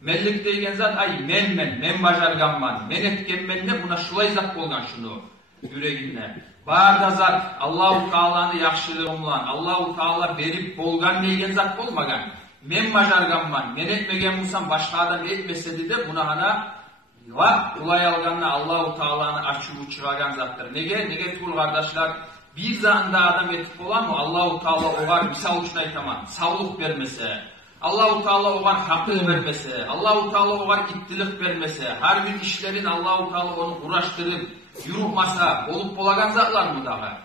Mellik деген zat ay men bajarganman, men etkenmen de buna şulay zat bolgan şunu yüreğinde. Barda zat Allahu Taala'nı yaxşılığı bilan Allahu Taala berip bolgan degen zat bolmagan. Men bajarganman, men etmegen bolsam başka adam etmesedi de buna hana ulay alganına Allahu Taala'nı açığı çıragan zattır. Nege tuğul kardeşler, bir zanda adam etip olan mı Allahu Taala oğa misal üçün aytaman, sağlık vermese, Allahu Taala oğa hakkı vermese, Allahu Taala oğa ittilik vermese, her bir işlerin Allahu Taala onu uğraştırıp yürütmasa olup bolagan zatlar mı daha?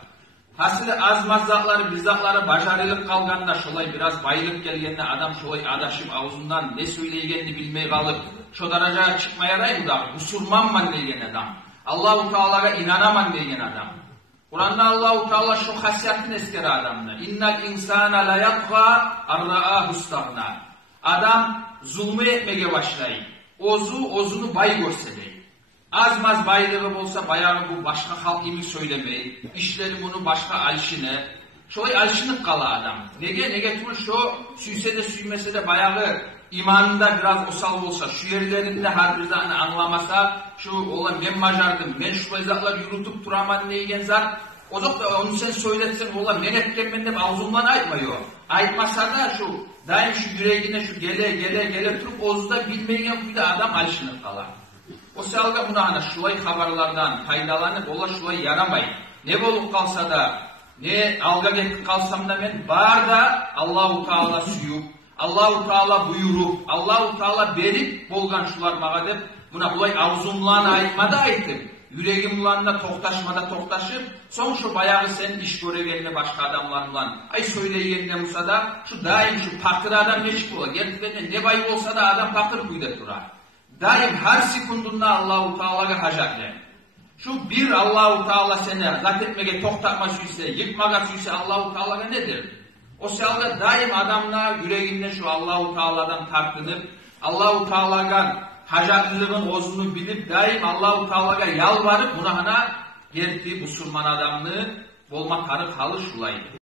Hasili azmaz zatları, biz zatları başarılık kalganda şolay biraz bayılık gelgende adam şolay adaşıp ağzından ne söyleygenini bilmey kalıp şu dereceye çıkmaya mı da musulmanman degen adam. Allahu Teala'ya inanaman degen adam. Kur'an'da Allahu Teala şu hasiyatını eskeri adamlar. İnnel insana la yatga arra'ahu stagna. Adam zulmü etmeye başlayın. Ozunu bay görseleyim. Az baylığı olsa bayağı bu başka halk gibi söylemeyi, işleri bunu başka alşine, şöyle alşınık kala adam. Nege tüm şu süyse de süymese de bayağı imanında biraz osal olsa, şu yerlerinde her bir zat anlamasa, şu olan men majardım, men şu zatlar yürütüp duraman neygen zat, o da onu sen söyletsen ola men etken de ağzımdan aytmıyor. Aytmasa da şu daim şu yüreğine şu gele turup ozda bilmeyen bir de adam alşınık kala. O salga buna hana şulay haberlardan faydalanıp ola şulay yaramay. Ne bolup kalsa da, ne alga getip kalsam da men bar da Allahu Teala suyup, Allahu Teala buyurup, Allahu Teala berip bolgan şular maga dep, buna bulay ağzımlan aytmada ayttık. Yüreğimlanla toktaşmada toktaşıp, son şu bayağı sen iş göregenine başka adamlarla, ay söyleyenine musa da, şu daim şu pakır adam neşik ola, gelip ne bayı olsa da adam pakır kuyda durar. Daim her sekundunda Allahu Teala'ya hacatlar. Şu bir Allahu Teala seni zat etmeye toktatma süyse, yıkmaga süyse Allahu Teala'ya nedir? O sırada daim adamlar yüreğinde şu Allahu Teala'dan tartınıp, Allahu Teala'ya hacatlılığın ozunu bilip daim Allahu Teala'ya yalvarıp buna hana gerti Müslüman adamlığı olma tarık halı şulaydı.